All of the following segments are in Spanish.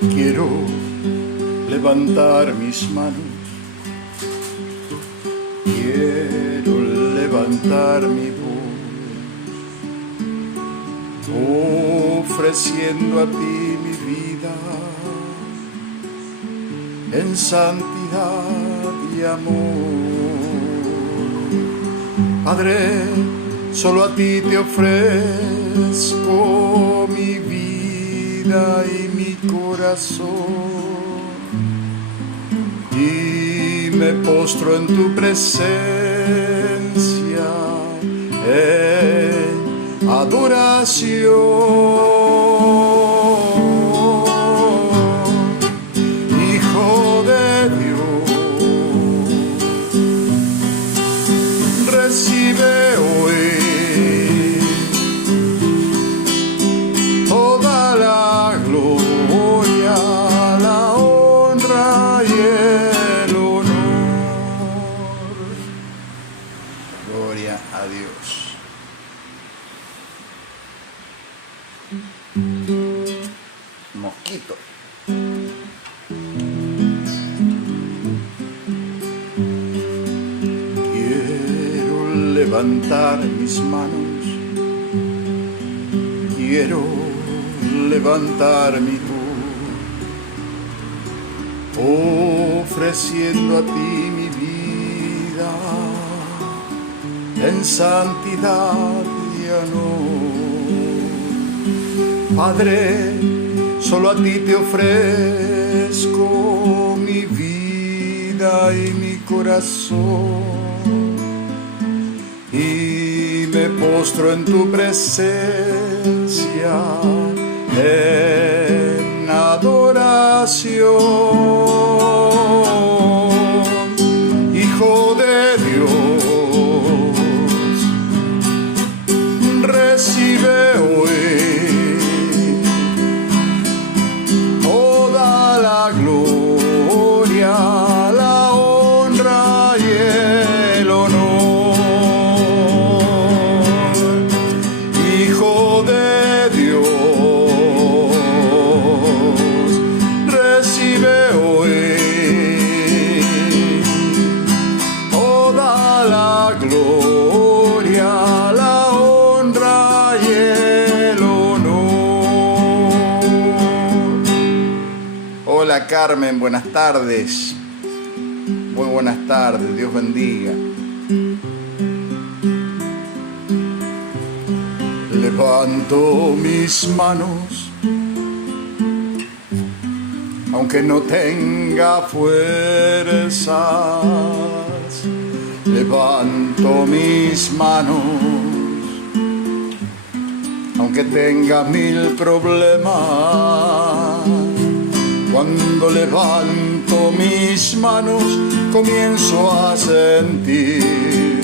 Quiero levantar mis manos, quiero levantar mi voz, ofreciendo a ti mi vida en santidad y amor. Padre, solo a ti te ofrezco mi vida y mi corazón, y me postro en tu presencia en adoración. Hijo de Dios, recibe hoy toda la gloria, la honra y el honor. Gloria a Dios. Mosquito. Quiero levantar mis manos, quiero levantar mi voz, ofreciendo a ti mi vida en santidad y honor. Padre, solo a ti te ofrezco mi vida y mi corazón, y me postro en tu presencia en adoración. Hijo de Dios, recibe hoy toda la gloria, la honra y el honor. Hijo de Dios, recibe hoy toda la gloria, la honra y el honor. Hola Carmen, buenas tardes. Muy buenas tardes, Dios bendiga. Levanto mis manos, aunque no tenga fuerzas. Levanto mis manos, aunque tenga mil problemas. Cuando levanto mis manos, comienzo a sentir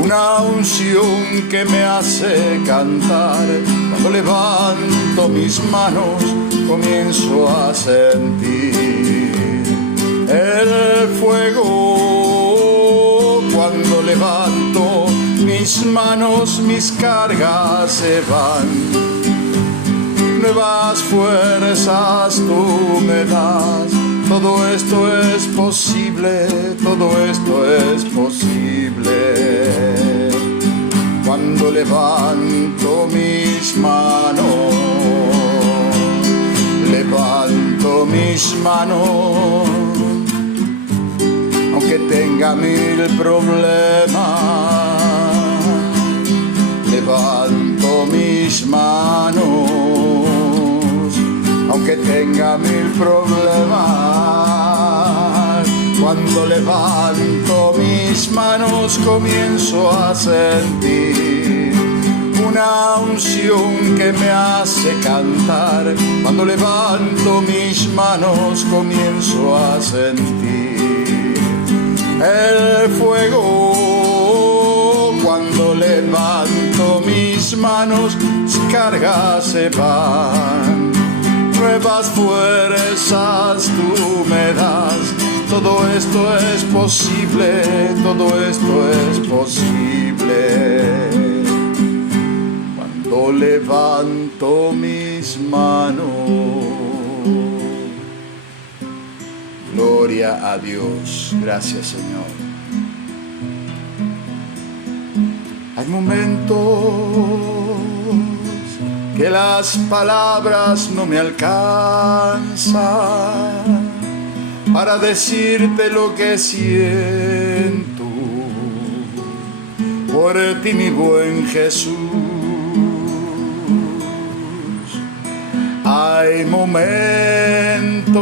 una unción que me hace cantar. Cuando levanto mis manos, comienzo a sentir el fuego. Cuando levanto mis manos, mis cargas se van. Nuevas fuerzas tú me das. Todo esto es posible, todo esto es posible. Cuando levanto mis manos, levanto mis manos, aunque tenga mil problemas. Levanto mis manos, aunque tenga mil problemas. Cuando levanto mis manos, comienzo a sentir una unción que me hace cantar. Cuando levanto mis manos, comienzo a sentir el fuego. Cuando levanto mis manos, mis cargas se van. Nuevas fuerzas tú me das. Todo esto es posible, todo esto es posible. Cuando levanto mis manos, Gloria a Dios. Gracias, Señor. Hay momentos que las palabras no me alcanzan para decirte lo que siento por ti, mi buen Jesús. Hay momentos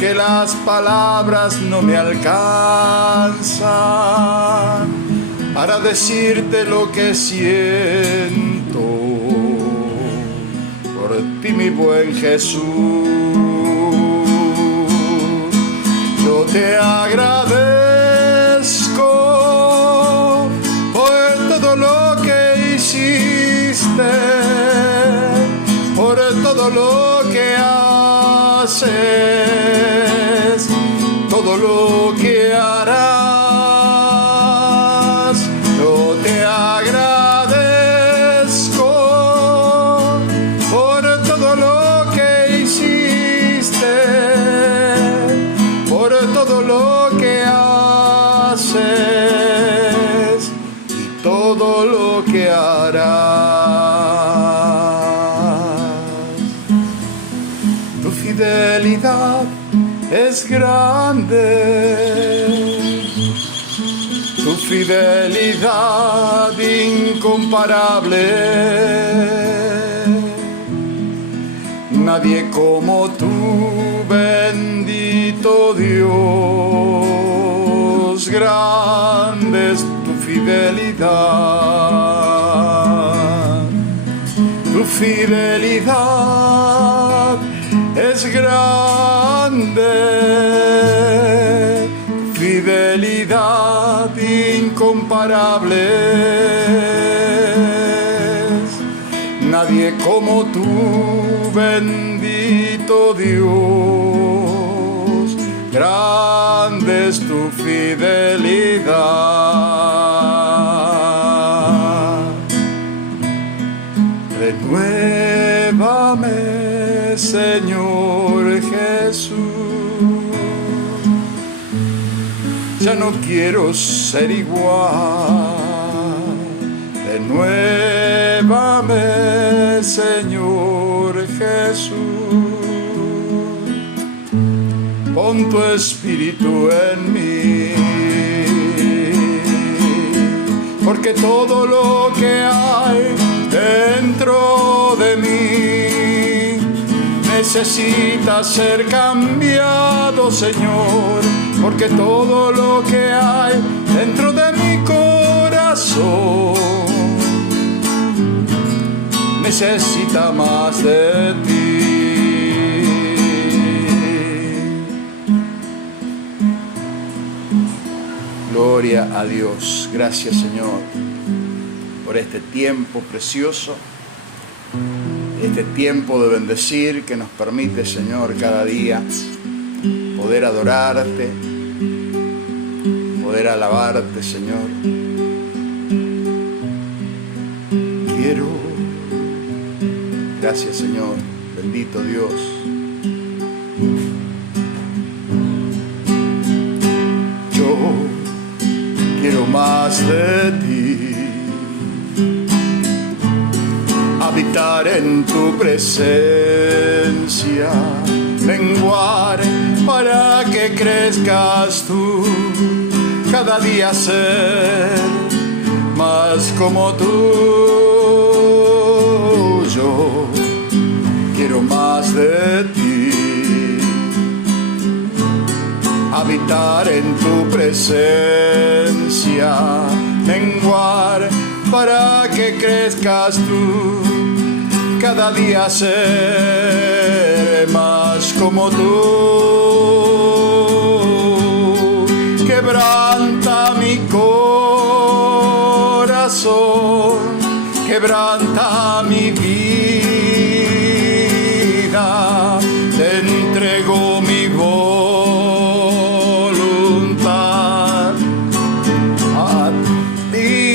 que las palabras no me alcanzan para decirte lo que siento por ti, mi buen Jesús. Yo te agradezco por todo lo que hiciste, por todo lo que haces, todo lo que harás. Yo te agradezco por todo lo que hiciste, por todo lo que haces y todo lo que harás. Tu fidelidad es grande, tu fidelidad incomparable. Nadie como tú, bendito Dios, grande es tu fidelidad. Tu fidelidad es grande, fidelidad incomparable. Nadie como tú, bendito Dios, grande es tu fidelidad. Renuévame, Señor Jesús. Ya no quiero ser igual. Renuévame, Señor Jesús. Pon tu espíritu en mí, porque todo lo que hay dentro de mí necesita ser cambiado, Señor, porque todo lo que hay dentro de mi corazón necesita más de ti. Gloria a Dios. Gracias, Señor, por este tiempo precioso, este tiempo de bendecir que nos permite, Señor, cada día poder adorarte, poder alabarte, Señor. Gracias, Señor, bendito Dios. Yo quiero más de ti, habitar en tu presencia, menguar para que crezcas tú, cada día ser más como tú. Yo quiero más de ti, habitar en tu presencia, menguar para que crezcas tú, cada día ser más como tú. Quebranta mi corazón, quebranta mi vida, te entrego mi voluntad a ti.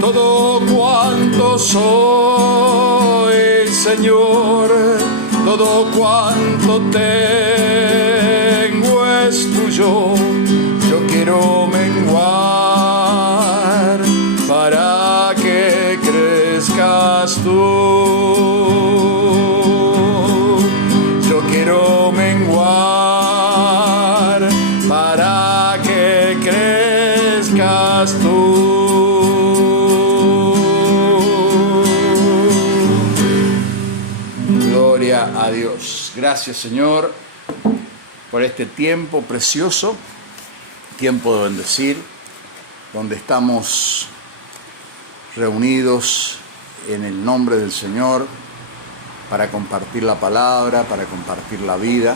Todo cuanto soy, Señor, todo cuanto tengo es tuyo. Yo quiero menguar para que crezcas tú. Yo quiero menguar para que crezcas tú. Gloria a Dios. Gracias, Señor, por este tiempo precioso, tiempo de bendecir, donde estamos reunidos en el nombre del Señor para compartir la palabra, para compartir la vida,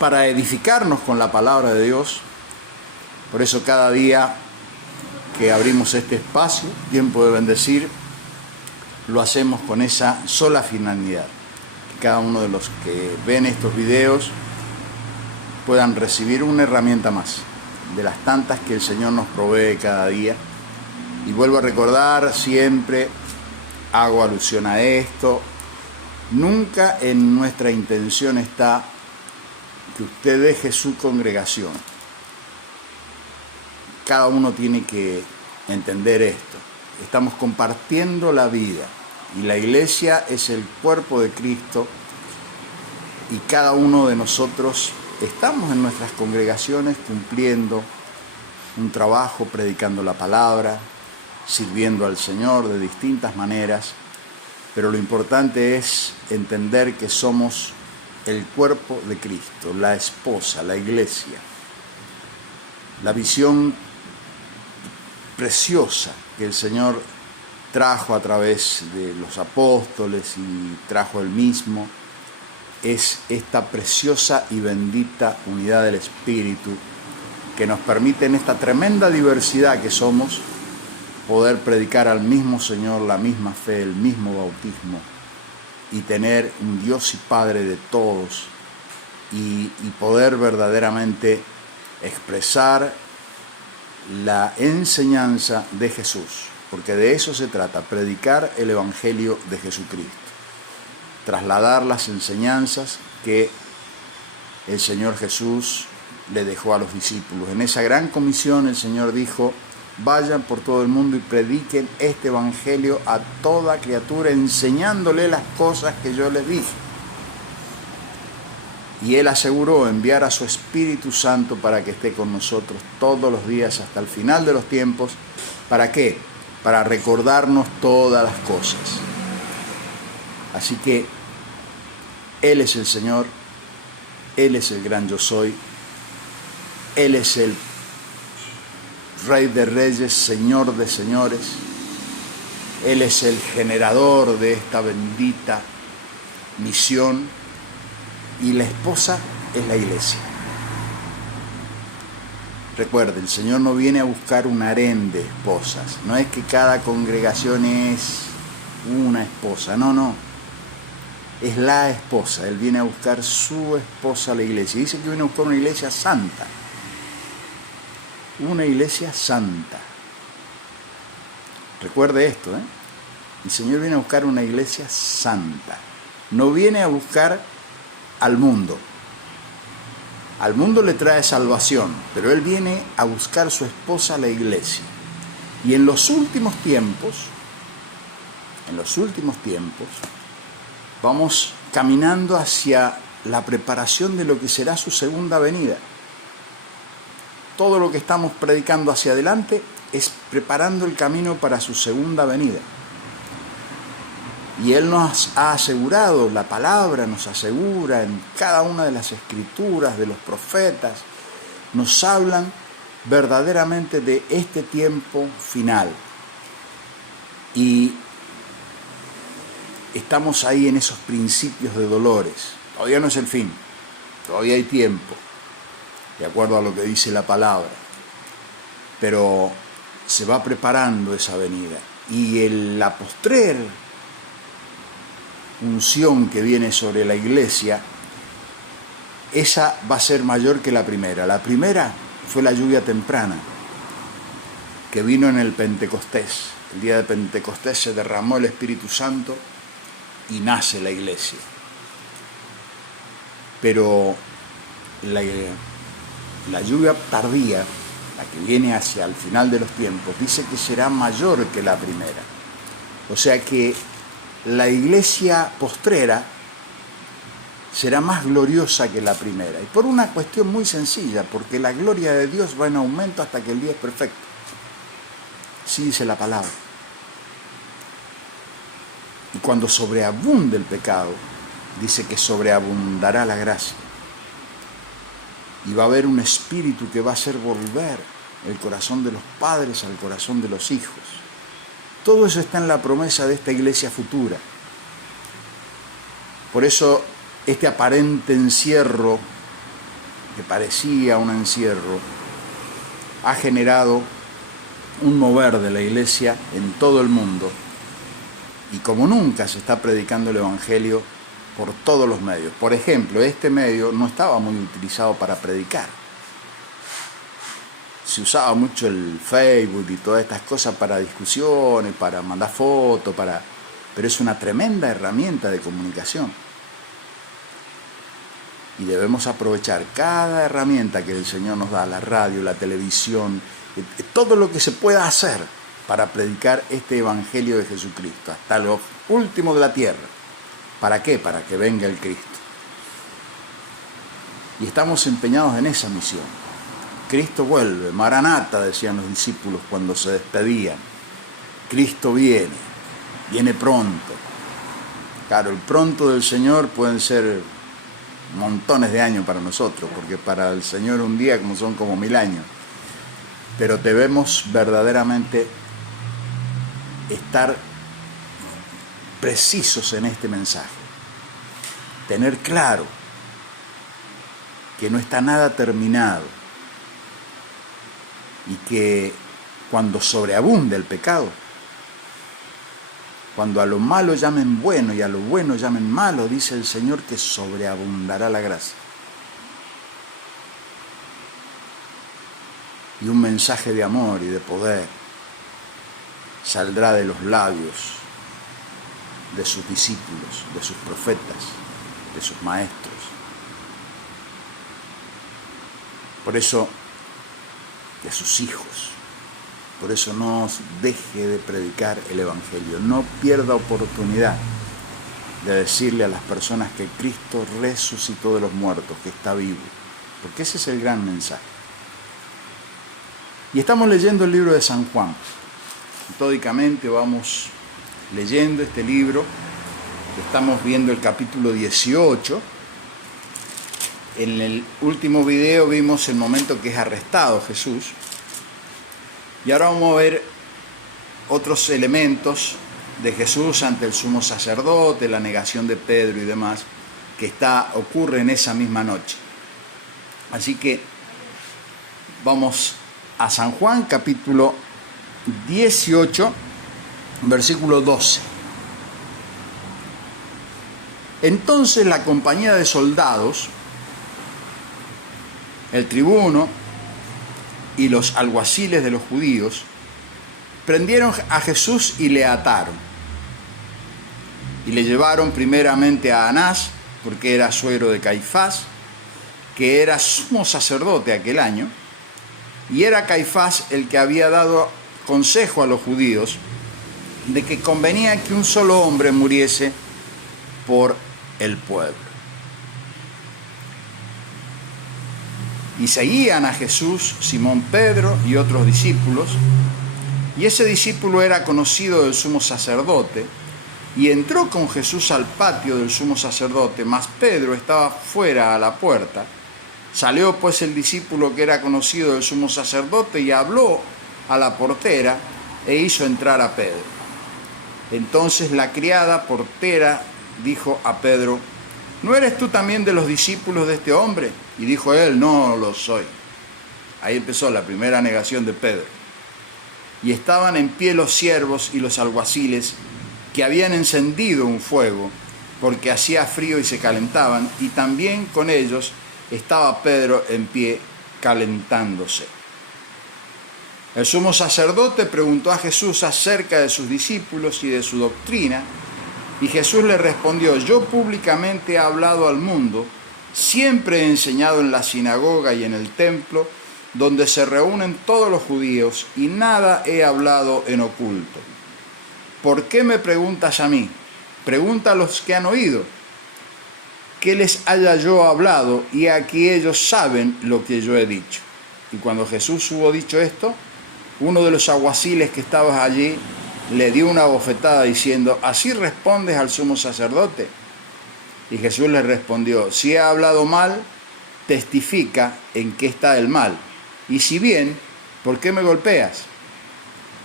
para edificarnos con la palabra de Dios. Por eso cada día que abrimos este espacio, tiempo de bendecir, lo hacemos con esa sola finalidad. Que cada uno de los que ven estos videos puedan recibir una herramienta más de las tantas que el Señor nos provee cada día. Y vuelvo a recordar, siempre hago alusión a esto, nunca en nuestra intención está que usted deje su congregación. Cada uno tiene que entender esto. Estamos compartiendo la vida y la iglesia es el cuerpo de Cristo y cada uno de nosotros estamos en nuestras congregaciones cumpliendo un trabajo, predicando la palabra, sirviendo al Señor de distintas maneras, pero lo importante es entender que somos el cuerpo de Cristo, la esposa, la iglesia. La visión preciosa que el Señor trajo a través de los apóstoles y trajo Él mismo es esta preciosa y bendita unidad del Espíritu que nos permite en esta tremenda diversidad que somos poder predicar al mismo Señor, la misma fe, el mismo bautismo y tener un Dios y Padre de todos y poder verdaderamente expresar la enseñanza de Jesús, porque de eso se trata, predicar el Evangelio de Jesucristo, trasladar las enseñanzas que el Señor Jesús le dejó a los discípulos. En esa gran comisión el Señor dijo: vayan por todo el mundo y prediquen este Evangelio a toda criatura, enseñándole las cosas que yo les dije. Y Él aseguró enviar a su Espíritu Santo para que esté con nosotros todos los días hasta el final de los tiempos. ¿Para qué? Para recordarnos todas las cosas. Así que Él es el Señor, Él es el gran yo soy, Él es el Rey de Reyes, Señor de Señores. Él es el generador de esta bendita misión y la esposa es la iglesia. Recuerde, el Señor no viene a buscar un harén de esposas. No es que cada congregación es una esposa. No. Es la esposa. Él viene a buscar su esposa a la iglesia. Dice que viene a buscar una iglesia santa. Una iglesia santa. Recuerde esto, ¿eh? El Señor viene a buscar una iglesia santa. No viene a buscar al mundo. Al mundo le trae salvación, pero Él viene a buscar su esposa, la iglesia. Y en los últimos tiempos, vamos caminando hacia la preparación de lo que será su segunda venida. Todo lo que estamos predicando hacia adelante es preparando el camino para su segunda venida. Y Él nos ha asegurado, la palabra nos asegura en cada una de las escrituras, de los profetas, nos hablan verdaderamente de este tiempo final. Y estamos ahí en esos principios de dolores. Todavía no es el fin, todavía hay tiempo, de acuerdo a lo que dice la palabra. Pero se va preparando esa venida. Y la postrer unción que viene sobre la iglesia, esa va a ser mayor que la primera. La primera fue la lluvia temprana, que vino en el Pentecostés. El día de Pentecostés se derramó el Espíritu Santo y nace la iglesia. pero la lluvia tardía, la que viene hacia el final de los tiempos, dice que será mayor que la primera. O sea que la iglesia postrera será más gloriosa que la primera. Y por una cuestión muy sencilla, porque la gloria de Dios va en aumento hasta que el día es perfecto. Así dice la palabra. Y cuando sobreabunde el pecado, dice que sobreabundará la gracia. Y va a haber un espíritu que va a hacer volver el corazón de los padres al corazón de los hijos. Todo eso está en la promesa de esta iglesia futura. Por eso este aparente encierro, que parecía un encierro, ha generado un mover de la iglesia en todo el mundo. Y como nunca se está predicando el Evangelio por todos los medios. Por ejemplo, este medio no estaba muy utilizado para predicar. Se usaba mucho el Facebook y todas estas cosas para discusiones, para mandar fotos, pero es una tremenda herramienta de comunicación. Y debemos aprovechar cada herramienta que el Señor nos da, la radio, la televisión, todo lo que se pueda hacer para predicar este Evangelio de Jesucristo, hasta lo último de la tierra. ¿Para qué? Para que venga el Cristo. Y estamos empeñados en esa misión. Cristo vuelve, Maranata, decían los discípulos cuando se despedían. Cristo viene pronto. Claro, el pronto del Señor pueden ser montones de años para nosotros, porque para el Señor un día son como 1000 años. Pero debemos verdaderamente estar precisos en este mensaje. Tener claro que no está nada terminado y que cuando sobreabunde el pecado, cuando a lo malo llamen bueno y a lo bueno llamen malo, dice el Señor que sobreabundará la gracia. Y un mensaje de amor y de poder saldrá de los labios de sus discípulos, de sus profetas, de sus maestros. Por eso, de sus hijos. Por eso no deje de predicar el Evangelio. No pierda oportunidad de decirle a las personas que Cristo resucitó de los muertos, que está vivo. Porque ese es el gran mensaje. Y estamos leyendo el libro de San Juan. Metódicamente vamos leyendo este libro. Estamos viendo el capítulo 18. En el último video vimos el momento que es arrestado Jesús. Y ahora vamos a ver otros elementos de Jesús ante el sumo sacerdote, la negación de Pedro y demás, que ocurre en esa misma noche. Así que vamos a San Juan, capítulo 18, versículo 12. Entonces la compañía de soldados, el tribuno y los alguaciles de los judíos prendieron a Jesús y le ataron. Y le llevaron primeramente a Anás, porque era suegro de Caifás, que era sumo sacerdote aquel año, y era Caifás el que había dado consejo a los judíos de que convenía que un solo hombre muriese por el pueblo. Y seguían a Jesús Simón Pedro y otros discípulos, y ese discípulo era conocido del sumo sacerdote, y entró con Jesús al patio del sumo sacerdote, mas Pedro estaba fuera a la puerta. Salió pues el discípulo que era conocido del sumo sacerdote y habló a la portera e hizo entrar a Pedro. Entonces la criada portera dijo a Pedro: ¿no eres tú también de los discípulos de este hombre? Y dijo él: no lo soy. Ahí empezó la primera negación de Pedro. Y estaban en pie los siervos y los alguaciles, que habían encendido un fuego, porque hacía frío y se calentaban, y también con ellos estaba Pedro en pie calentándose. El sumo sacerdote preguntó a Jesús acerca de sus discípulos y de su doctrina, y Jesús le respondió: yo públicamente he hablado al mundo Siempre he enseñado en la sinagoga y en el templo, donde se reúnen todos los judíos, y nada he hablado en oculto. ¿Por qué me preguntas a mí? Pregunta a los que han oído. ¿Qué les haya yo hablado? Y aquí ellos saben lo que yo he dicho. Y cuando Jesús hubo dicho esto, uno de los alguaciles que estaba allí le dio una bofetada diciendo: ¿así respondes al sumo sacerdote? Y Jesús le respondió: si he hablado mal, testifica en qué está el mal. Y si bien, ¿por qué me golpeas?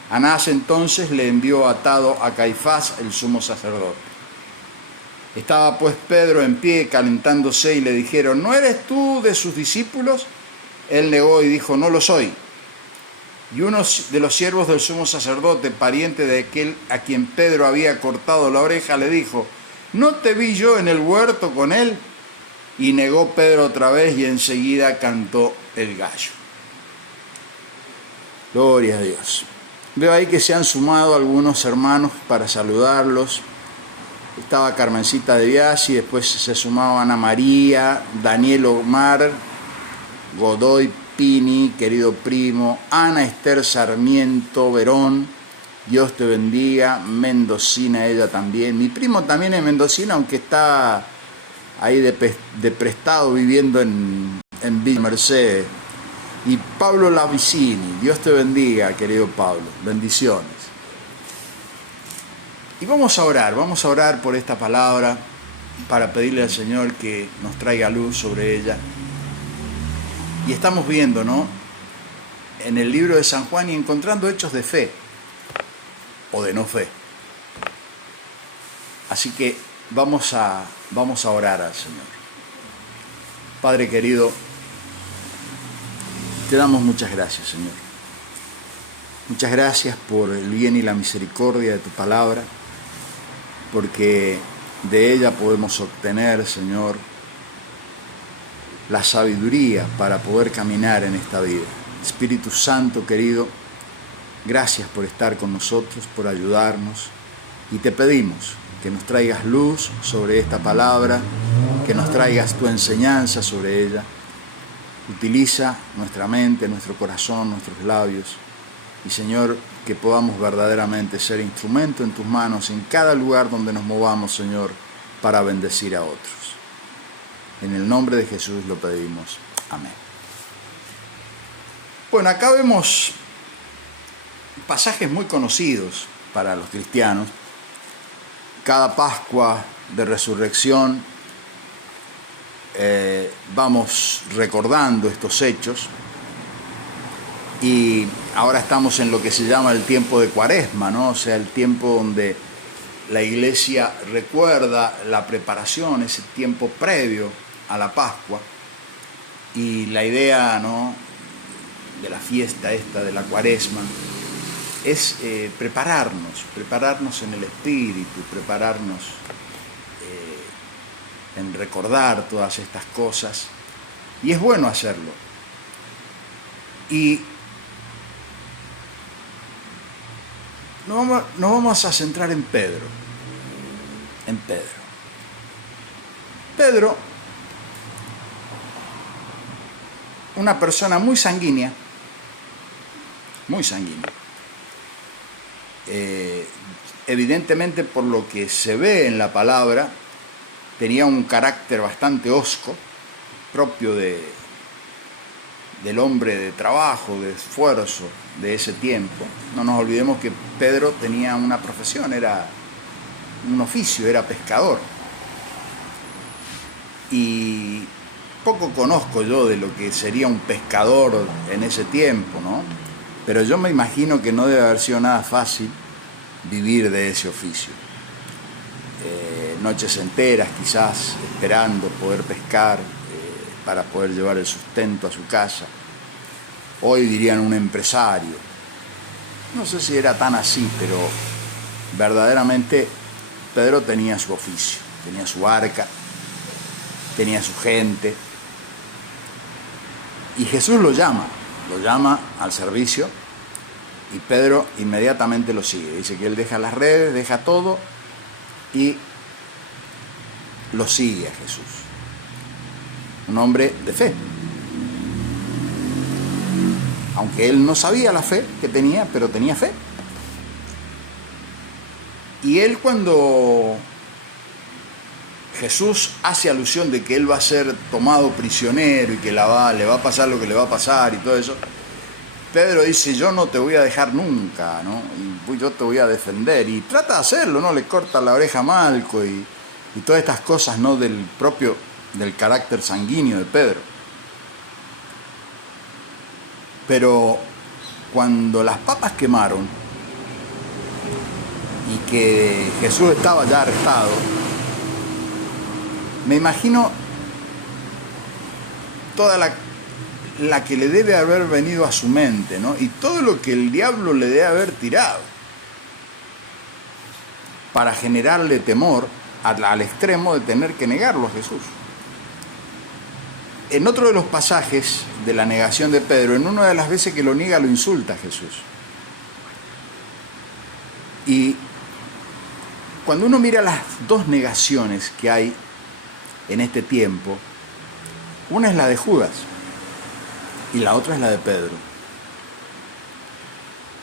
Anás entonces le envió atado a Caifás, el sumo sacerdote. Estaba pues Pedro en pie calentándose y le dijeron: ¿no eres tú de sus discípulos? Él negó y dijo: no lo soy. Y uno de los siervos del sumo sacerdote, pariente de aquel a quien Pedro había cortado la oreja, le dijo: ¿no te vi yo en el huerto con él? Y negó Pedro otra vez, y enseguida cantó el gallo. Gloria a Dios. Veo ahí que se han sumado algunos hermanos para saludarlos. Estaba Carmencita de Biasi, después se sumaba Ana María, Daniel Omar, Godoy Pini, querido primo, Ana Esther Sarmiento Verón, Dios te bendiga, mendocina ella también. Mi primo también es mendocino, aunque está ahí de prestado viviendo en Villa Mercedes. Y Pablo Lavicini, Dios te bendiga, querido Pablo, bendiciones. Y vamos a orar por esta palabra, para pedirle al Señor que nos traiga luz sobre ella. Y estamos viendo, ¿no?, en el libro de San Juan, y encontrando hechos de fe o de no fe. Así que vamos a orar al Señor. Padre querido, te damos muchas gracias, Señor. Muchas gracias por el bien y la misericordia de tu palabra, porque de ella podemos obtener, Señor, la sabiduría para poder caminar en esta vida. Espíritu Santo querido, gracias por estar con nosotros, por ayudarnos, y te pedimos que nos traigas luz sobre esta palabra, que nos traigas tu enseñanza sobre ella. Utiliza nuestra mente, nuestro corazón, nuestros labios, y Señor, que podamos verdaderamente ser instrumento en tus manos en cada lugar donde nos movamos, Señor, para bendecir a otros. En el nombre de Jesús lo pedimos. Amén. Bueno, acá vemos pasajes muy conocidos para los cristianos. Cada Pascua de Resurrección vamos recordando estos hechos, y ahora estamos en lo que se llama el tiempo de Cuaresma, ¿no? O sea, el tiempo donde la iglesia recuerda la preparación, ese tiempo previo a la Pascua. Y la idea, ¿no?, de la fiesta esta de la Cuaresma es prepararnos en el espíritu, prepararnos en recordar todas estas cosas, y es bueno hacerlo. Y nos vamos a centrar en Pedro. Pedro, una persona muy sanguínea, evidentemente por lo que se ve en la palabra, tenía un carácter bastante hosco, propio del hombre de trabajo, de esfuerzo de ese tiempo. No nos olvidemos que Pedro tenía una profesión, era un oficio, era pescador. Y poco conozco yo de lo que sería un pescador en ese tiempo, ¿no? Pero yo me imagino que no debe haber sido nada fácil vivir de ese oficio. Noches enteras quizás esperando poder pescar para poder llevar el sustento a su casa. Hoy dirían un empresario. No sé si era tan así, pero verdaderamente Pedro tenía su oficio, tenía su barca, tenía su gente, y Jesús lo llama al servicio, y Pedro inmediatamente lo sigue. Dice que él deja las redes, deja todo y lo sigue a Jesús. un hombre de fe. Aunque él no sabía la fe que tenía, pero tenía fe. Y él, cuando Jesús hace alusión de que él va a ser tomado prisionero y que le va a pasar lo que le va a pasar y todo eso, Pedro dice: yo no te voy a dejar nunca, ¿no? Y yo te voy a defender. Y trata de hacerlo, ¿no? Le corta la oreja a Malco y todas estas cosas, ¿no? Del carácter sanguíneo de Pedro. Pero cuando las papas quemaron y que Jesús estaba ya arrestado, me imagino toda la que le debe haber venido a su mente, ¿no? Y todo lo que el diablo le debe haber tirado para generarle temor al extremo de tener que negarlo a Jesús. En otro de los pasajes de la negación de Pedro, en una de las veces que lo niega, lo insulta a Jesús. Y cuando uno mira las dos negaciones que hay en este tiempo, una es la de Judas y la otra es la de Pedro.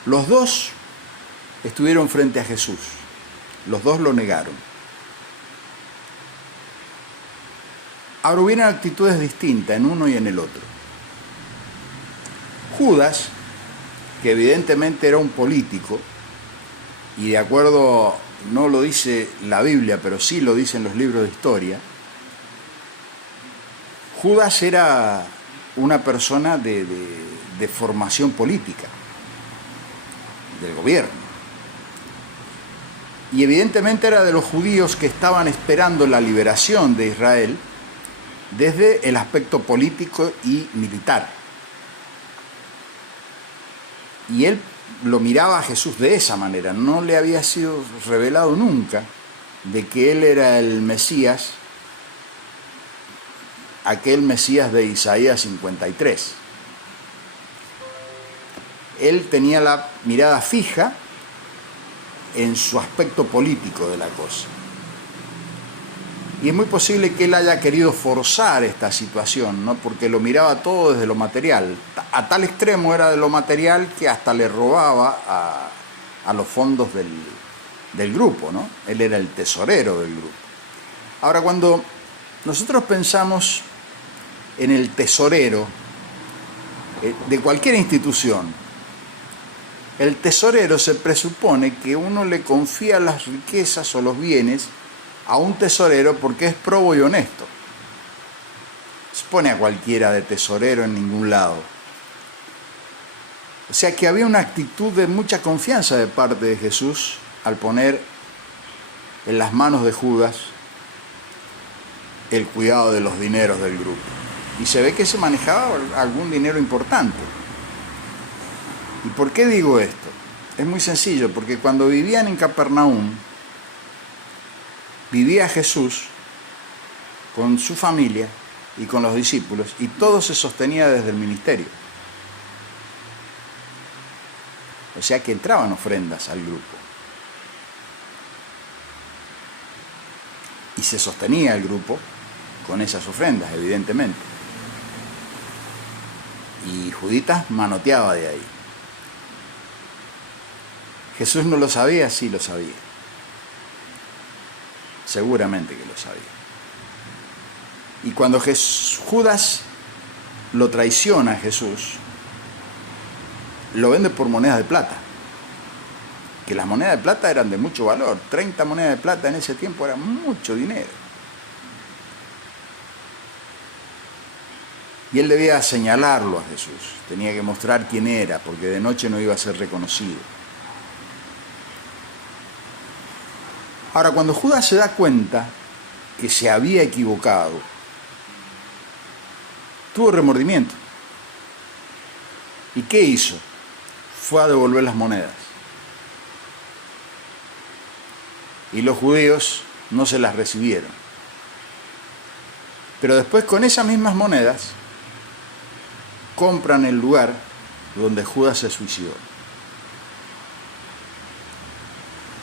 Los dos estuvieron frente a Jesús, los dos lo negaron. Ahora, hubieron actitudes distintas en uno y en el otro. Judas, que evidentemente era un político, y de acuerdo, no lo dice la Biblia, pero sí lo dicen los libros de historia, Judas era una persona de formación política, del gobierno. Y evidentemente era de los judíos que estaban esperando la liberación de Israel desde el aspecto político y militar. Y él lo miraba a Jesús de esa manera. No le había sido revelado nunca de que él era el Mesías, aquel Mesías de Isaías 53. Él tenía la mirada fija en su aspecto político de la cosa. Y es muy posible que él haya querido forzar esta situación, ¿no? Porque lo miraba todo desde lo material. A tal extremo era de lo material que hasta le robaba a los fondos del grupo, ¿no? Él era el tesorero del grupo. Ahora, cuando nosotros pensamos en el tesorero de cualquier institución, el tesorero se presupone que uno le confía las riquezas o los bienes a un tesorero porque es probo y honesto. No se pone a cualquiera de tesorero en ningún lado. O sea que había una actitud de mucha confianza de parte de Jesús al poner en las manos de Judas el cuidado de los dineros del grupo. Y se ve que se manejaba algún dinero importante. ¿Y por qué digo esto? Es muy sencillo, porque cuando vivían en Capernaum, vivía Jesús con su familia y con los discípulos, y todo se sostenía desde el ministerio. O sea que entraban ofrendas al grupo. Y se sostenía el grupo con esas ofrendas, evidentemente. Y Juditas manoteaba de ahí. ¿Jesús no lo sabía? Sí lo sabía. Seguramente que lo sabía. Y cuando Judas lo traiciona a Jesús, lo vende por monedas de plata. Que las monedas de plata eran de mucho valor. 30 monedas de plata en ese tiempo era mucho dinero. Y él debía señalarlo a Jesús. Tenía que mostrar quién era, porque de noche no iba a ser reconocido. Ahora, cuando Judas se da cuenta que se había equivocado, tuvo remordimiento. ¿Y qué hizo? Fue a devolver las monedas. Y los judíos no se las recibieron. Pero después, con esas mismas monedas, compran el lugar donde Judas se suicidó.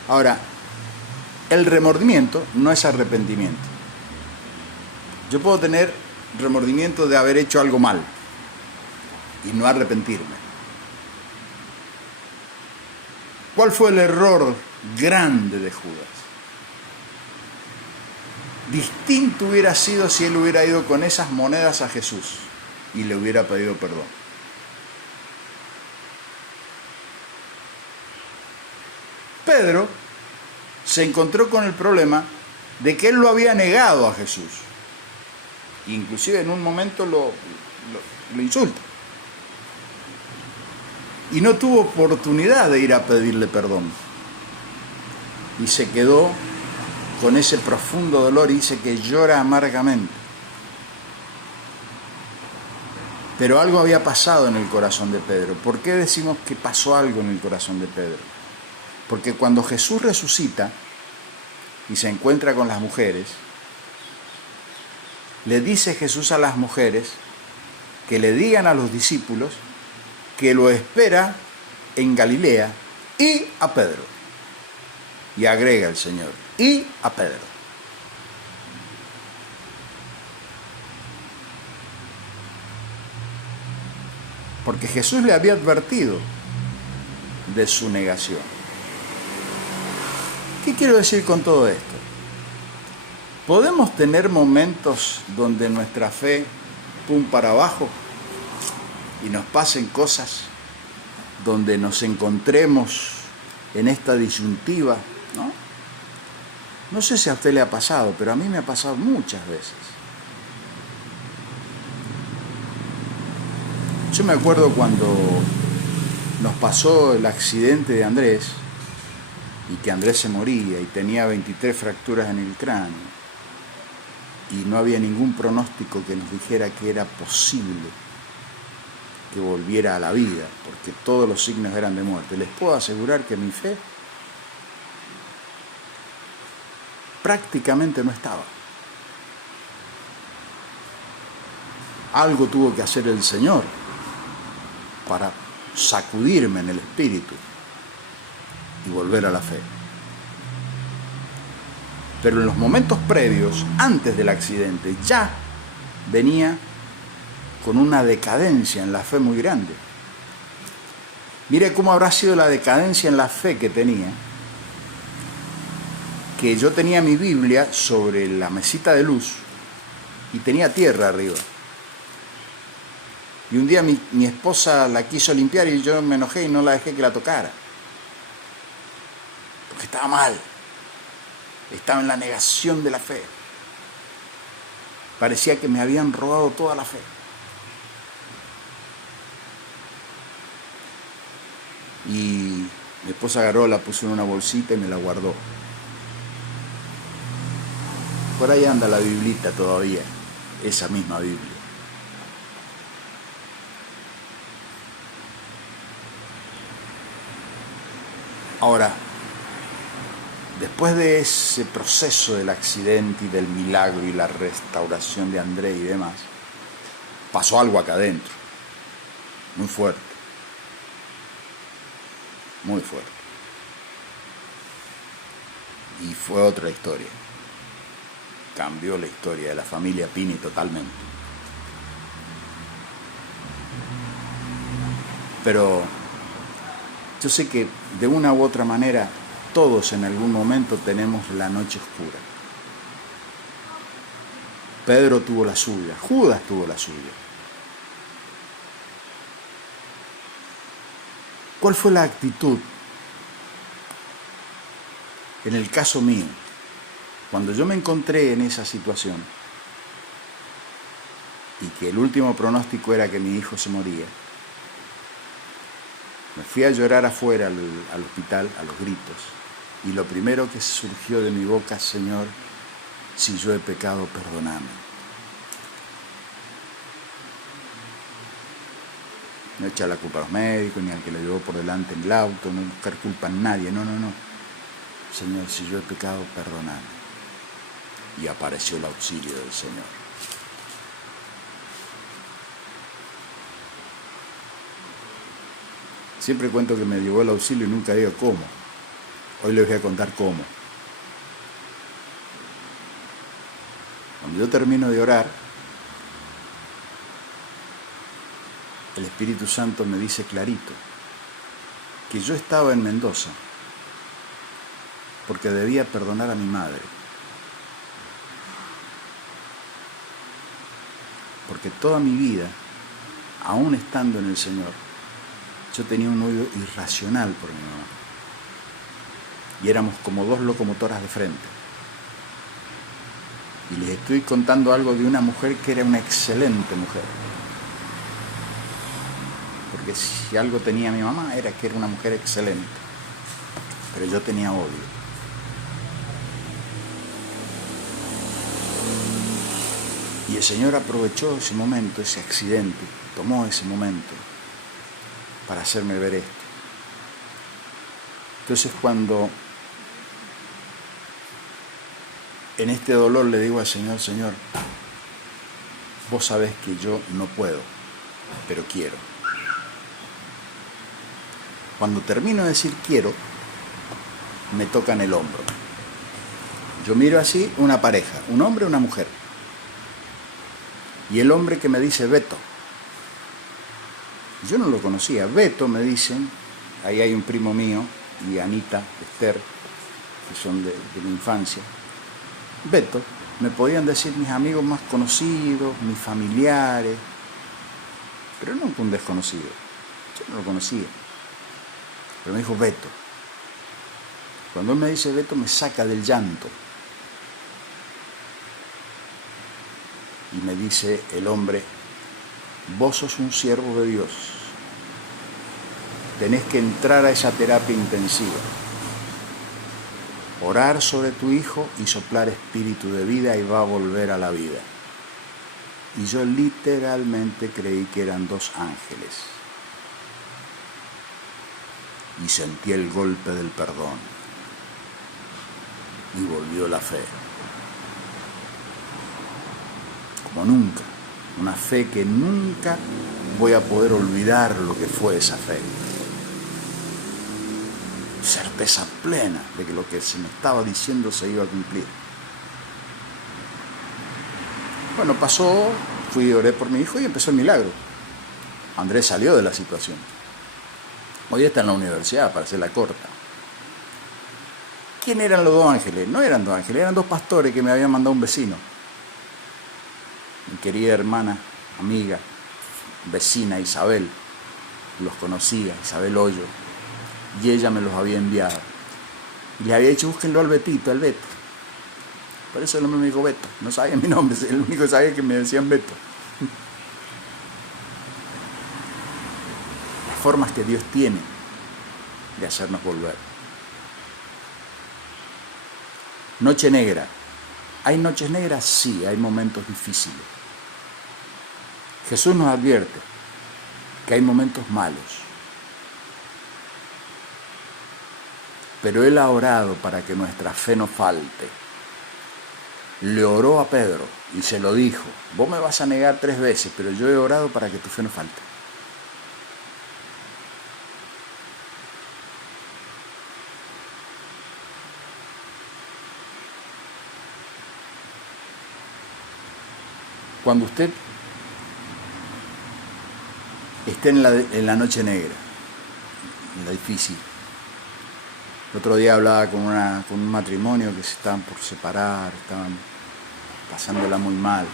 Ahora, el remordimiento no es arrepentimiento. Yo puedo tener remordimiento de haber hecho algo mal y no arrepentirme. ¿Cuál fue el error grande de Judas? Distinto hubiera sido si él hubiera ido con esas monedas a Jesús y le hubiera pedido perdón. Pedro se encontró con el problema de que él lo había negado a Jesús. Inclusive en un momento lo insulta. Y no tuvo oportunidad de ir a pedirle perdón. Y se quedó con ese profundo dolor y dice que llora amargamente. Pero algo había pasado en el corazón de Pedro. ¿Por qué decimos que pasó algo en el corazón de Pedro? Porque cuando Jesús resucita y se encuentra con las mujeres, le dice Jesús a las mujeres que le digan a los discípulos que lo espera en Galilea y a Pedro. Y agrega el Señor, y a Pedro. Porque Jesús le había advertido de su negación. ¿Qué quiero decir con todo esto? ¿Podemos tener momentos donde nuestra fe pum para abajo y nos pasen cosas donde nos encontremos en esta disyuntiva, ¿no? No sé si a usted le ha pasado, pero a mí me ha pasado muchas veces. Yo me acuerdo cuando nos pasó el accidente de Andrés y que Andrés se moría y tenía 23 fracturas en el cráneo y no había ningún pronóstico que nos dijera que era posible que volviera a la vida, porque todos los signos eran de muerte. Les puedo asegurar que mi fe prácticamente no estaba. Algo tuvo que hacer el Señor para sacudirme en el espíritu y volver a la fe. Pero en los momentos previos, antes del accidente, ya venía con una decadencia en la fe muy grande. Mire cómo habrá sido la decadencia en la fe que tenía, que yo tenía mi Biblia sobre la mesita de luz y tenía tierra arriba. Y un día mi esposa la quiso limpiar y yo me enojé y no la dejé que la tocara. Porque estaba mal. Estaba en la negación de la fe. Parecía que me habían robado toda la fe. Y mi esposa agarró, la puso en una bolsita y me la guardó. Por ahí anda la Biblita todavía, esa misma Biblia. Ahora, después de ese proceso del accidente y del milagro y la restauración de Andrés y demás, pasó algo acá adentro, muy fuerte, muy fuerte. Y fue otra historia. Cambió la historia de la familia Pini totalmente. Pero yo sé que de una u otra manera todos en algún momento tenemos la noche oscura. Pedro tuvo la suya, Judas tuvo la suya. ¿Cuál fue la actitud en el caso mío? Cuando yo me encontré en esa situación y que el último pronóstico era que mi hijo se moría, me fui a llorar afuera al hospital a los gritos y lo primero que surgió de mi boca: Señor, si yo he pecado, perdóname. No echar la culpa a los médicos ni al que le llevó por delante en el auto, no buscar culpa en nadie, no. Señor, si yo he pecado, perdóname. Y apareció el auxilio del Señor. Siempre cuento que me llegó el auxilio y nunca digo cómo. Hoy les voy a contar cómo. Cuando yo termino de orar, el Espíritu Santo me dice clarito que yo estaba en Mendoza porque debía perdonar a mi madre. Porque toda mi vida, aún estando en el Señor, yo tenía un odio irracional por mi mamá. Y éramos como dos locomotoras de frente. Y les estoy contando algo de una mujer que era una excelente mujer. Porque si algo tenía mi mamá era que era una mujer excelente. Pero yo tenía odio. Y el Señor aprovechó ese momento, ese accidente, tomó ese momento para hacerme ver esto. Entonces cuando en este dolor le digo al Señor, Señor, vos sabés que yo no puedo, pero quiero. Cuando termino de decir quiero, me tocan el hombro. Yo miro así una pareja, un hombre y una mujer. Y el hombre que me dice Beto, yo no lo conocía, Beto me dicen, ahí hay un primo mío y Anita, Esther, que son de mi infancia. Beto, me podían decir mis amigos más conocidos, mis familiares, pero nunca un desconocido, yo no lo conocía, pero me dijo Beto. Cuando él me dice Beto me saca del llanto. Y me dice el hombre, vos sos un siervo de Dios, tenés que entrar a esa terapia intensiva, orar sobre tu hijo y soplar espíritu de vida y va a volver a la vida. Y yo literalmente creí que eran dos ángeles y sentí el golpe del perdón y volvió la fe. Como nunca, una fe que nunca voy a poder olvidar lo que fue esa fe. Certeza plena de que lo que se me estaba diciendo se iba a cumplir. Bueno, pasó, fui y oré por mi hijo y empezó el milagro. Andrés salió de la situación. Hoy está en la universidad, para hacerla corta. ¿Quién eran los dos ángeles? No eran dos ángeles, eran dos pastores que me habían mandado un vecino. Mi querida hermana, amiga, vecina Isabel, los conocía, Isabel Hoyo, y ella me los había enviado. Y le había dicho, búsquenlo al Betito, al Beto. Por eso el hombre me dijo Beto, no sabía mi nombre, el único que sabía que me decían Beto. Las formas que Dios tiene de hacernos volver. Noche negra. ¿Hay noches negras? Sí, hay momentos difíciles. Jesús nos advierte que hay momentos malos. Pero Él ha orado para que nuestra fe no falte. Le oró a Pedro y se lo dijo, vos me vas a negar 3 veces, pero yo he orado para que tu fe no falte. Cuando usted esté en la noche negra, en la difícil. El otro día hablaba con un matrimonio que se estaban por separar, estaban pasándola muy mal.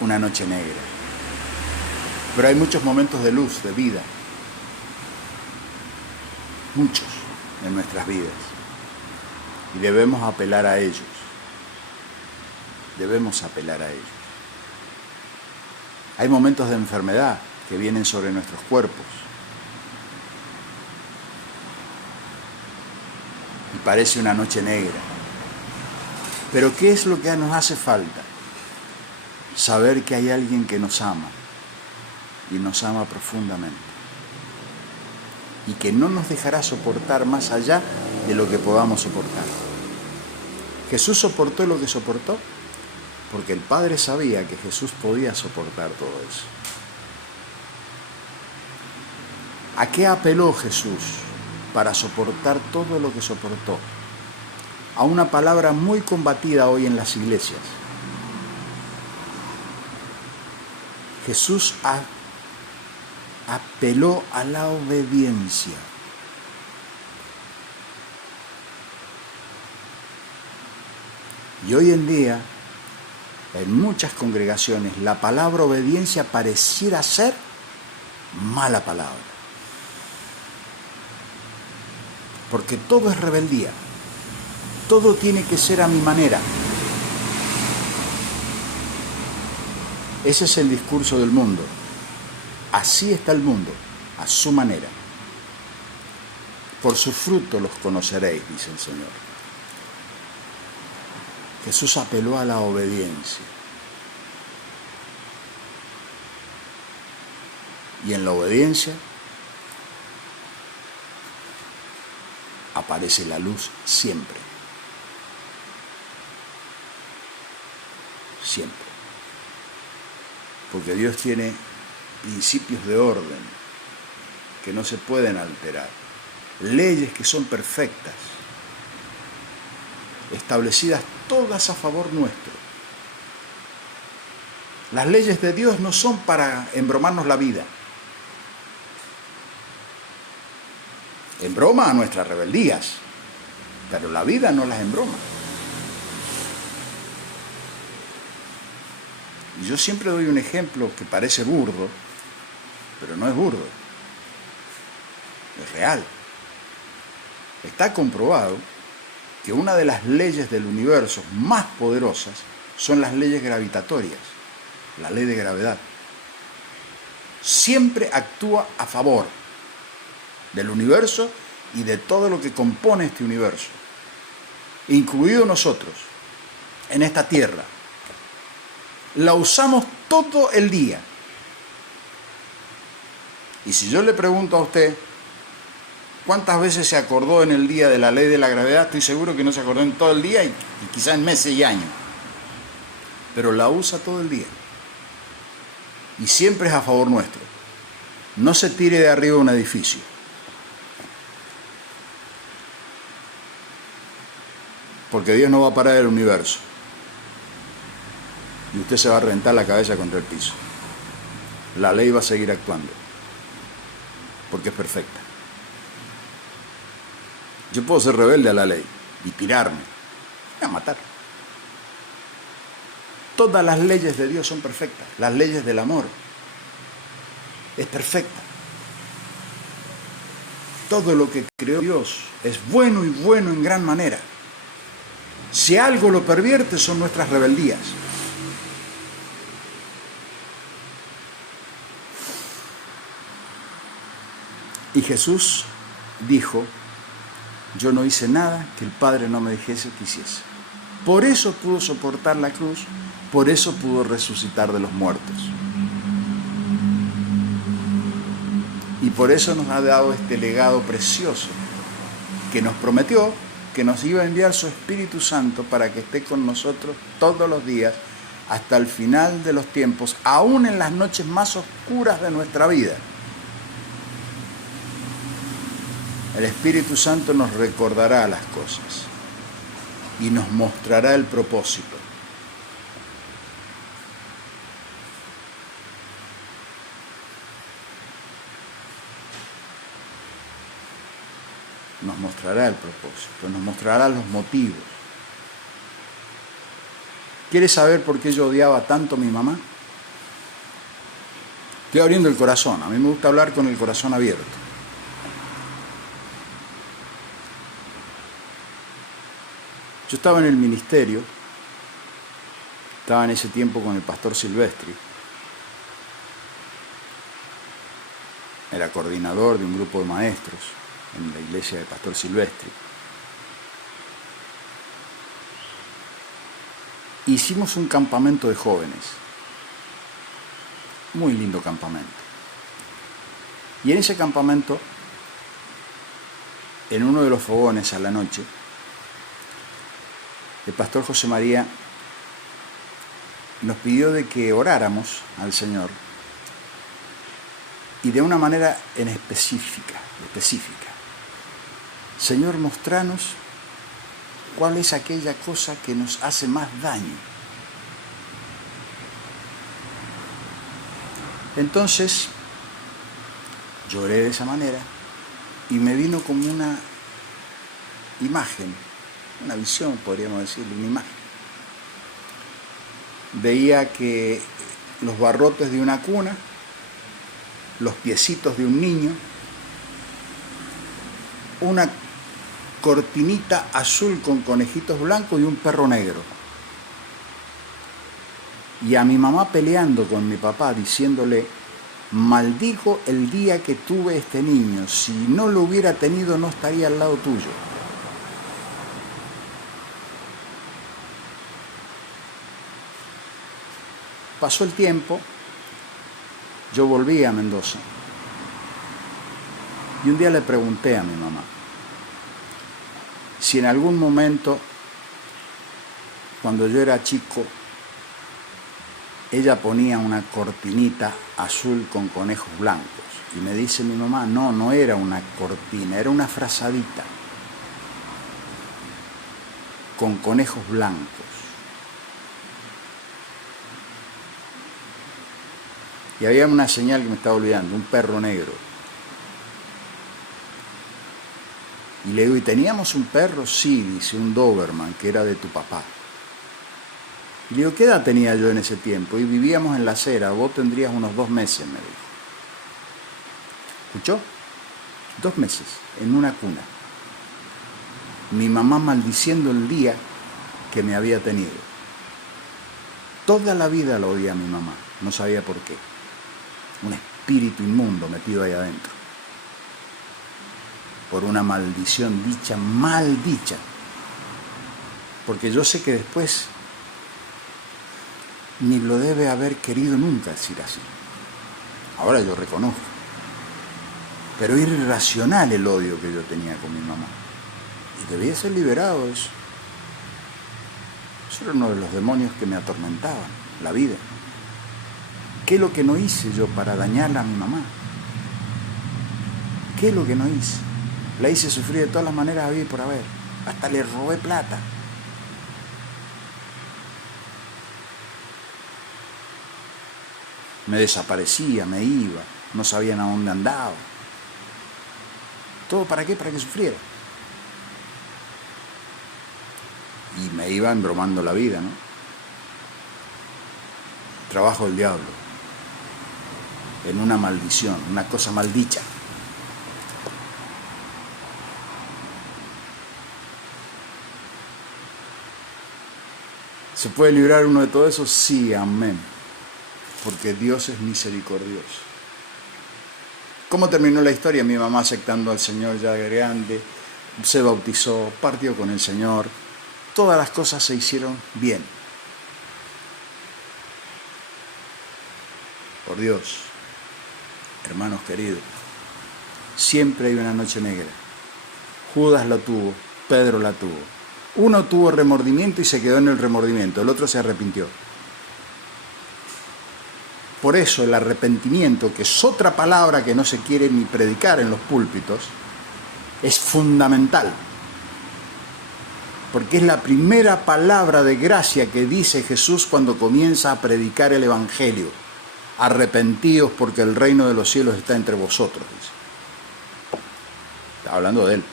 Una noche negra. Pero hay muchos momentos de luz, de vida. Muchos en nuestras vidas. Y debemos apelar a ellos. Debemos apelar a ellos. Hay momentos de enfermedad que vienen sobre nuestros cuerpos. Y parece una noche negra. Pero ¿qué es lo que nos hace falta? Saber que hay alguien que nos ama. Y nos ama profundamente. Y que no nos dejará soportar más allá de lo que podamos soportar. Jesús soportó lo que soportó porque el Padre sabía que Jesús podía soportar todo eso. ¿A qué apeló Jesús para soportar todo lo que soportó? A una palabra muy combatida hoy en las iglesias. Jesús apeló a la obediencia. Y hoy en día, en muchas congregaciones, la palabra obediencia pareciera ser mala palabra. Porque todo es rebeldía. Todo tiene que ser a mi manera. Ese es el discurso del mundo. Así está el mundo, a su manera. Por sus frutos los conoceréis, dice el Señor. Jesús apeló a la obediencia. Y en la obediencia aparece la luz siempre. Siempre. Porque Dios tiene principios de orden que no se pueden alterar. Leyes que son perfectas, establecidas todas a favor nuestro. Las leyes de Dios no son para embromarnos la vida. Embroma a nuestras rebeldías, pero la vida no las embroma. Y yo siempre doy un ejemplo que parece burdo, pero no es burdo. Es real. Está comprobado que una de las leyes del universo más poderosas son las leyes gravitatorias, la ley de gravedad. Siempre actúa a favor del universo y de todo lo que compone este universo, incluido nosotros, en esta tierra. La usamos todo el día. Y si yo le pregunto a usted cuántas veces se acordó en el día de la ley de la gravedad, estoy seguro que no se acordó en todo el día y quizás en meses y años. Pero la usa todo el día. Y siempre es a favor nuestro. No se tire de arriba un edificio. Porque Dios no va a parar el universo. Y usted se va a reventar la cabeza contra el piso. La ley va a seguir actuando. Porque es perfecta. Yo puedo ser rebelde a la ley y tirarme, a matar. Todas las leyes de Dios son perfectas. Las leyes del amor es perfecta. Todo lo que creó Dios es bueno y bueno en gran manera. Si algo lo pervierte son nuestras rebeldías. Y Jesús dijo: yo no hice nada que el Padre no me dijese que hiciese. Por eso pudo soportar la cruz, por eso pudo resucitar de los muertos. Y por eso nos ha dado este legado precioso, que nos prometió que nos iba a enviar su Espíritu Santo para que esté con nosotros todos los días hasta el final de los tiempos, aún en las noches más oscuras de nuestra vida. El Espíritu Santo nos recordará las cosas y nos mostrará el propósito. Nos mostrará el propósito, nos mostrará los motivos. ¿Quieres saber por qué yo odiaba tanto a mi mamá? Estoy abriendo el corazón, a mí me gusta hablar con el corazón abierto. Yo estaba en el ministerio, estaba en ese tiempo con el pastor Silvestri, era coordinador de un grupo de maestros en la iglesia del pastor Silvestri. Hicimos un campamento de jóvenes, muy lindo campamento. Y en ese campamento, en uno de los fogones a la noche, el pastor José María nos pidió de que oráramos al Señor y de una manera en específica. Señor, mostranos cuál es aquella cosa que nos hace más daño. Entonces, lloré de esa manera y me vino como una imagen, una visión, podríamos decirlo, una imagen. Veía que los barrotes de una cuna, los piecitos de un niño, una cortinita azul con conejitos blancos y un perro negro. Y a mi mamá peleando con mi papá, diciéndole: maldigo el día que tuve este niño, si no lo hubiera tenido no estaría al lado tuyo. Pasó el tiempo, yo volví a Mendoza y un día le pregunté a mi mamá si en algún momento, cuando yo era chico, ella ponía una cortinita azul con conejos blancos. Y me dice mi mamá: no, no era una cortina, era una frazadita con conejos blancos. Y había una señal que me estaba olvidando, un perro negro. Y le digo: ¿y teníamos un perro? Sí, dice, un Doberman, que era de tu papá. Y le digo: ¿qué edad tenía yo en ese tiempo? Y vivíamos en La Acera, vos tendrías unos 2 meses, me dijo. ¿Escuchó? 2 meses, en una cuna. Mi mamá maldiciendo el día que me había tenido. Toda la vida la odia a mi mamá, no sabía por qué. Un espíritu inmundo metido ahí adentro. Por una maldición dicha, mal dicha. Porque yo sé que después ni lo debe haber querido nunca decir así. Ahora yo reconozco. Pero era irracional el odio que yo tenía con mi mamá. Y debía ser liberado eso. Eso era uno de los demonios que me atormentaban, la vida. ¿Qué es lo que no hice yo para dañarla a mi mamá? ¿Qué es lo que no hice? La hice sufrir de todas las maneras había y por haber. Hasta le robé plata. Me desaparecía, me iba, no sabían a dónde andaba. ¿Todo para qué? Para que sufriera. Y me iba embromando la vida, ¿no? Trabajo del diablo. En una maldición, una cosa maldicha. ¿Se puede librar uno de todo eso? Sí, amén. Porque Dios es misericordioso. ¿Cómo terminó la historia? Mi mamá aceptando al Señor ya grande, se bautizó, partió con el Señor. Todas las cosas se hicieron bien. Por Dios, hermanos queridos, siempre hay una noche negra. Judas la tuvo, Pedro la tuvo. Uno tuvo remordimiento y se quedó en el remordimiento, el otro se arrepintió. Por eso el arrepentimiento, que es otra palabra que no se quiere ni predicar en los púlpitos, es fundamental. Porque es la primera palabra de gracia que dice Jesús cuando comienza a predicar el Evangelio. Arrepentidos porque el reino de los cielos está entre vosotros, dice. Está hablando de él.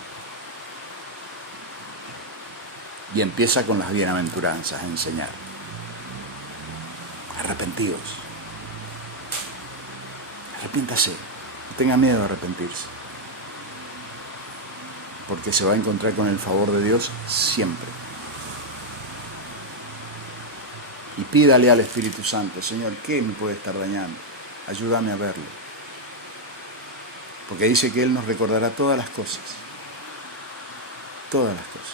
Y empieza con las bienaventuranzas a enseñar. Arrepentidos. Arrepiéntase. No tenga miedo de arrepentirse. Porque se va a encontrar con el favor de Dios siempre. Y pídale al Espíritu Santo: Señor, ¿qué me puede estar dañando? Ayúdame a verlo. Porque dice que Él nos recordará todas las cosas. Todas las cosas.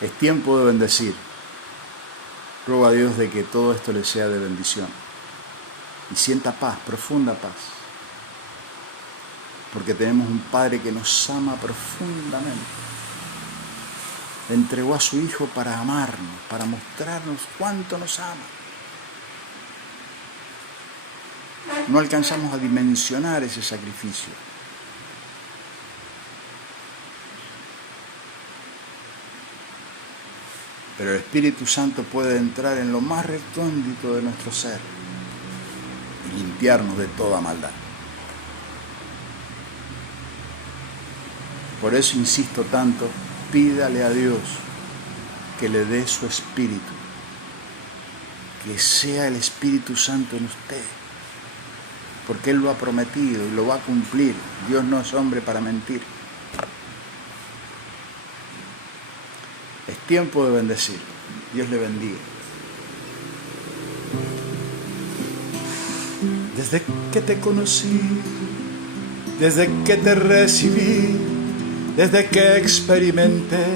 Es tiempo de bendecir. Ruego a Dios de que todo esto le sea de bendición. Y sienta paz, profunda paz. Porque tenemos un Padre que nos ama profundamente. Entregó a su Hijo para amarnos, para mostrarnos cuánto nos ama. No alcanzamos a dimensionar ese sacrificio. Pero el Espíritu Santo puede entrar en lo más recóndito de nuestro ser y limpiarnos de toda maldad. Por eso insisto tanto, pídale a Dios que le dé su Espíritu, que sea el Espíritu Santo en usted, porque Él lo ha prometido y lo va a cumplir. Dios no es hombre para mentir. Es tiempo de bendecir. Dios le bendiga. Desde que te conocí, desde que te recibí, desde que experimenté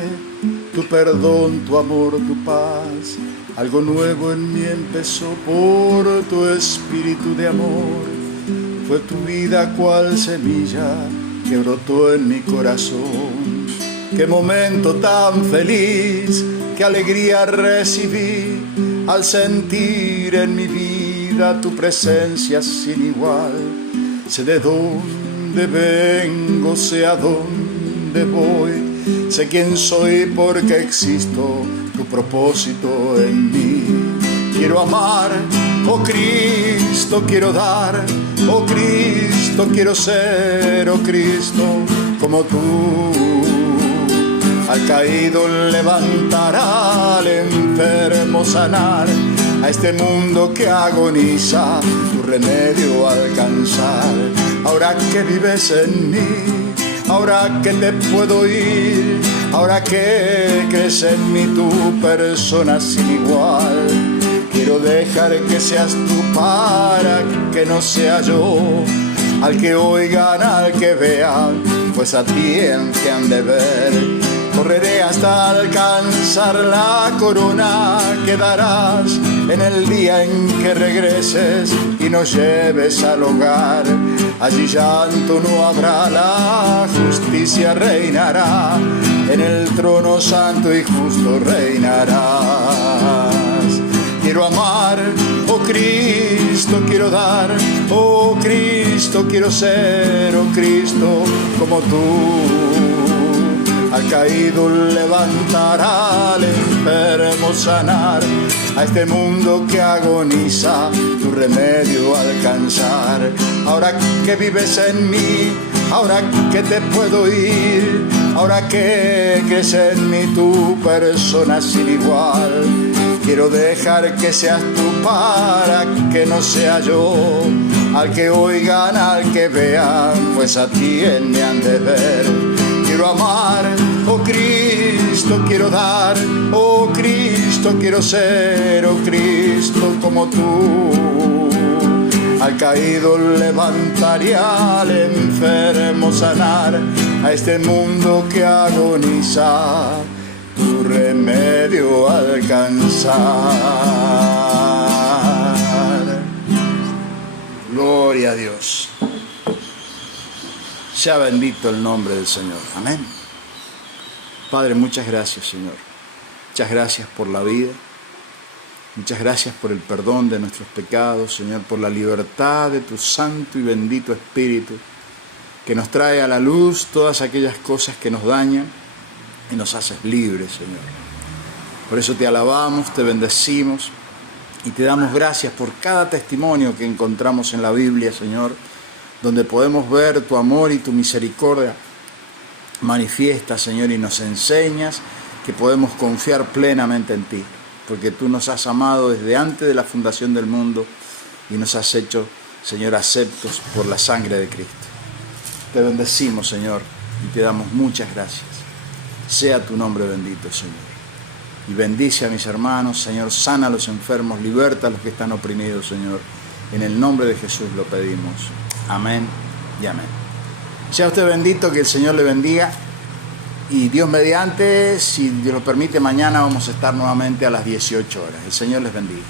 tu perdón, tu amor, tu paz, algo nuevo en mí empezó por tu espíritu de amor. Fue tu vida cual semilla que brotó en mi corazón. Qué momento tan feliz, qué alegría recibí al sentir en mi vida tu presencia sin igual. Sé de dónde vengo, sé a dónde voy, sé quién soy porque existo, tu propósito en mí. Quiero amar, oh Cristo, quiero dar, oh Cristo, quiero ser, oh Cristo, como tú. Al caído levantar, al enfermo sanar, a este mundo que agoniza, tu remedio alcanzar. Ahora que vives en mí, ahora que te puedo ir, ahora que crees en mí tu persona sin igual, quiero dejar que seas tú para que no sea yo, al que oigan, al que vean, pues a ti en que han de ver. Correré hasta alcanzar la corona que darás en el día en que regreses y nos lleves al hogar. Allí llanto no habrá, la justicia reinará, en el trono santo y justo reinarás. Quiero amar, oh Cristo, quiero dar, oh Cristo, quiero ser, oh Cristo, como tú. Al caído levantar, al enfermo sanar, a este mundo que agoniza, tu remedio alcanzar. Ahora que vives en mí, ahora que te puedo ir, ahora que crees en mí tu persona sin igual, quiero dejar que seas tú para que no sea yo, al que oigan, al que vean, pues a ti en mí han de ver. Quiero amar, oh Cristo, quiero dar, oh Cristo, quiero ser, oh Cristo, como tú. Al caído levantar y al enfermo sanar, a este mundo que agoniza, tu remedio alcanzar. Gloria a Dios. Sea bendito el nombre del Señor. Amén. Padre, muchas gracias, Señor. Muchas gracias por la vida. Muchas gracias por el perdón de nuestros pecados, Señor, por la libertad de tu santo y bendito Espíritu, que nos trae a la luz todas aquellas cosas que nos dañan y nos haces libres, Señor. Por eso te alabamos, te bendecimos y te damos gracias por cada testimonio que encontramos en la Biblia, Señor, donde podemos ver tu amor y tu misericordia manifiesta, Señor, y nos enseñas que podemos confiar plenamente en ti, porque tú nos has amado desde antes de la fundación del mundo y nos has hecho, Señor, aceptos por la sangre de Cristo. Te bendecimos, Señor, y te damos muchas gracias. Sea tu nombre bendito, Señor. Y bendice a mis hermanos, Señor, sana a los enfermos, liberta a los que están oprimidos, Señor. En el nombre de Jesús lo pedimos. Amén y amén. Sea usted bendito, que el Señor le bendiga. Y Dios mediante, si Dios lo permite, mañana vamos a estar nuevamente a las 18 horas. El Señor les bendiga.